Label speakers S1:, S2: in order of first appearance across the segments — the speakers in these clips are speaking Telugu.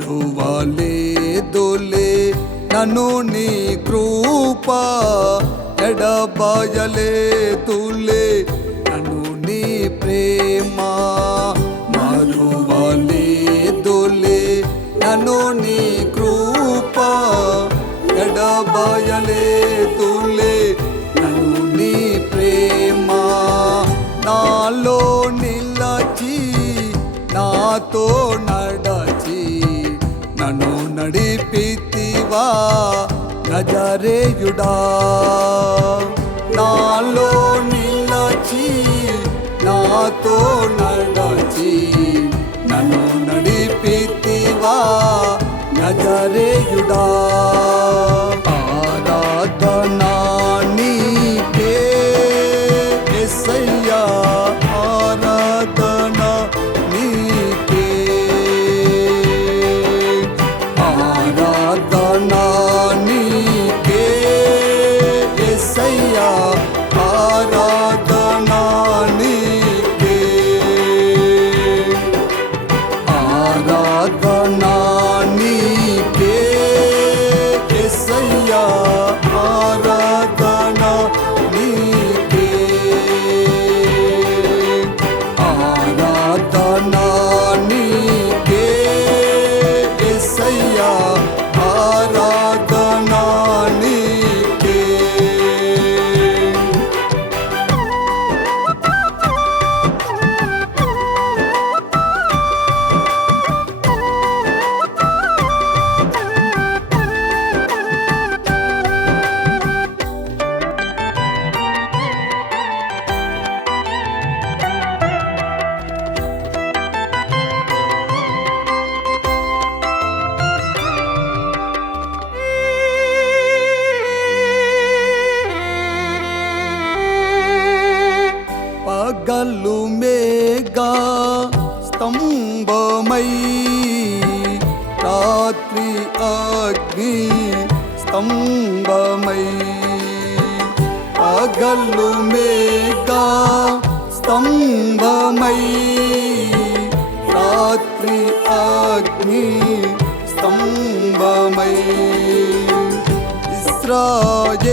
S1: దొరువాలేదోలే నన్ను నీ కృప ఎడబాయలే తులే నన్ను నీ ప్రేమ మారువాలేదోలే నన్ను నీ కృప ఎడబాయలే తులే నన్ను నీ ప్రేమ నాలో నిలచి నాతో నడిపితివా నజరేయుడా నాలో నిలచి నాతో నడచి నన్ను నడిపితివా నజరేయుడా స్తంభమై పగలు మేఘా స్తంభమై రాత్రి అగ్ని స్తంభమై ఇస్రాయేలును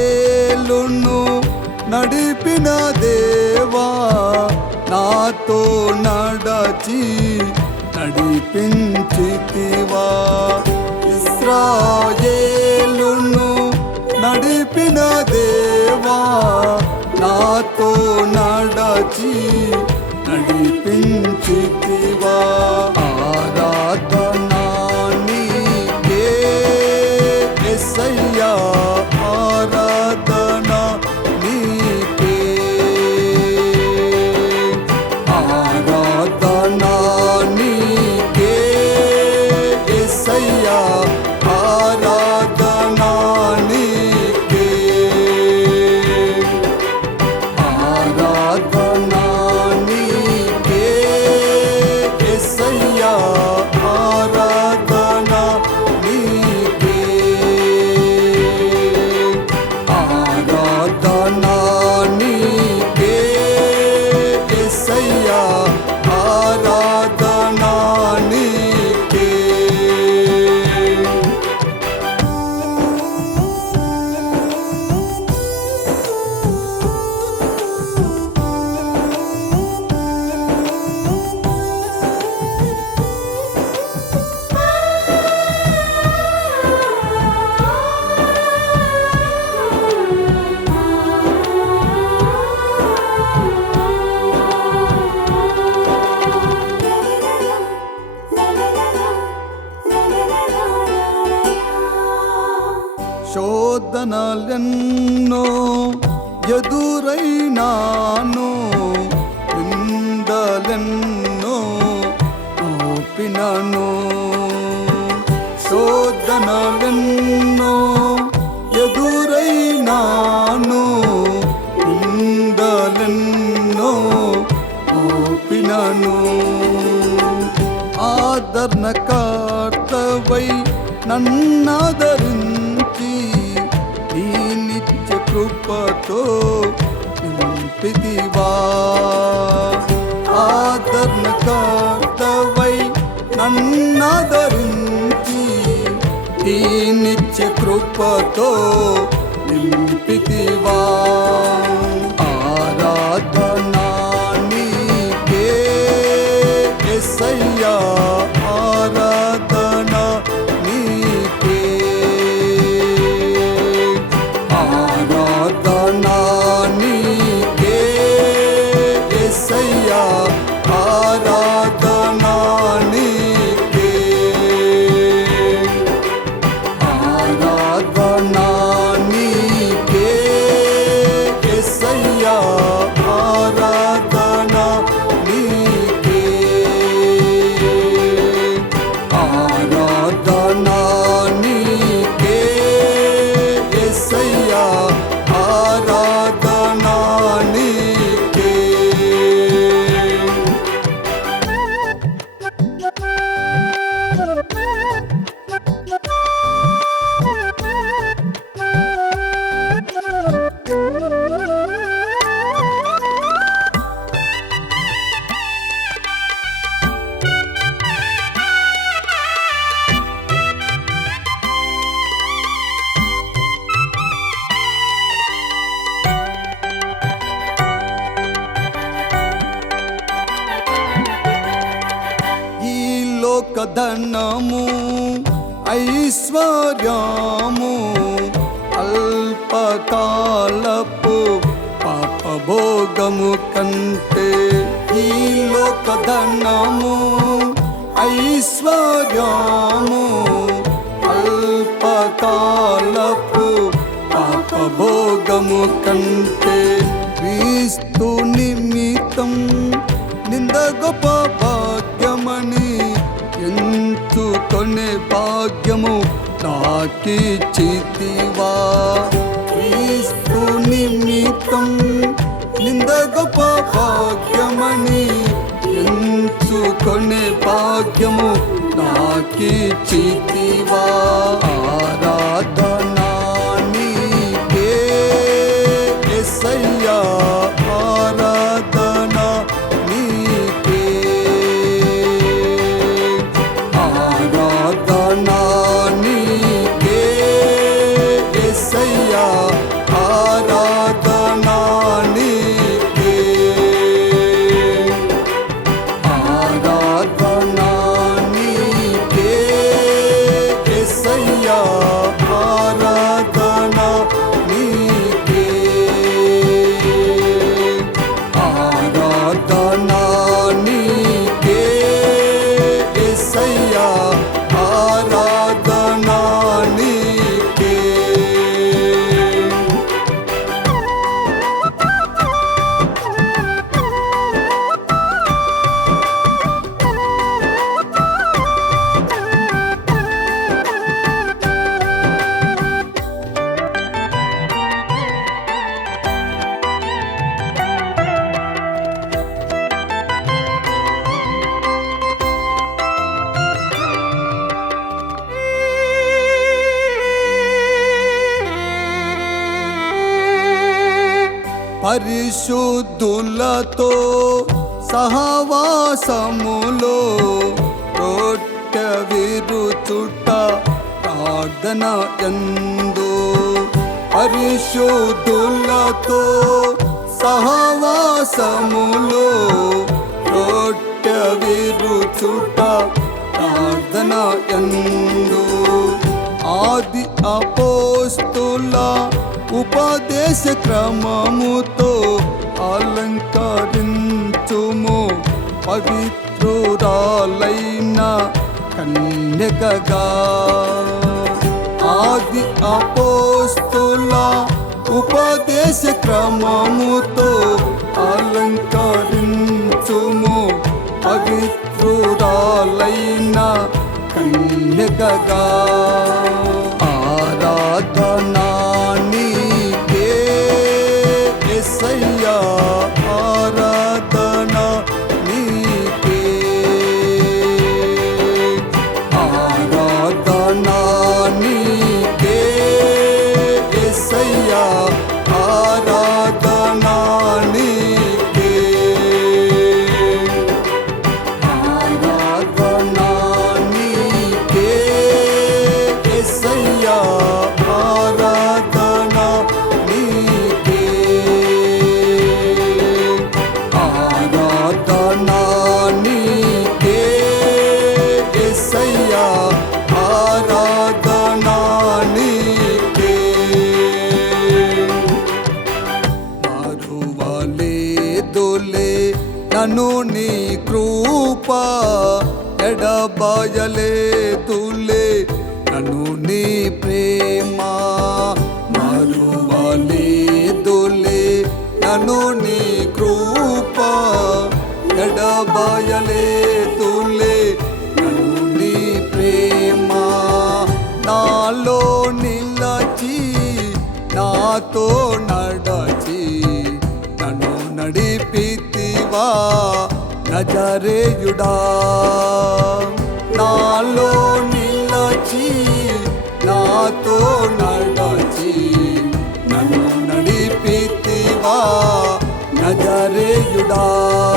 S1: నడిపిన దేవా నాతో నడచి నడిపించితివా. నాతో నడచి నడిపించితివా. శోధనలెన్నో ఎదురైనాను నిందలెన్నో ఓపినను శోధనలెన్నో ఎదురైనాను నిందలెన్నో ఓపినను ఆదరణకర్తవై నన్నాదరించి నీ నిత్య కృపతో నింపిదివా ఆదరణకర్తవై నన్నాదరించి ఈ నిత్య కృపతో నింపితివా? లోకధనము ఐశ్వర్యము అల్పకాలపు పాపభోగము కంటే ఈ లోకధనము ఐశ్వర్యము అల్పకాలపు పాపభోగము కంటే క్రీస్తు నిమిత్తం నింద గొప్ప ఎంచుకొనే భాగ్యము నాకి చితివా క్రీస్తు నిమిత్తం నింద గొప్ప భాగ్యమని ఎంచుకొనే భాగ్యము నాకి ఆరాధ పరిశుద్ధులతో సహవాసములో రొట్టె విరుచుట ప్రార్థన ఎందు. పరిశుద్ధులతో సహవాసములో రొట్టె విరుచుట ప్రార్థన ఎందు. ఆది అపోస్తుల ఉపదేశ క్రమముతో అలంకరించుము. పవిత్రురాలైన కన్యకగా. ఆది అపోస్తుల ఉపదేశ క్రమముతో అలంకరించుము. పవిత్రురాలైన కన్యకగా. ఎడబాయలేదులే నన్ను నీ ప్రేమ మరువలేదులే నన్ను నీ కృప ఎడబాయలేదులే నన్ను నీ ప్రేమ నాలో నిలచి నాతో నడచి నన్ను నడిపితివా నజరేయుడా. నన్ను నడిపితివా నజరేయుడా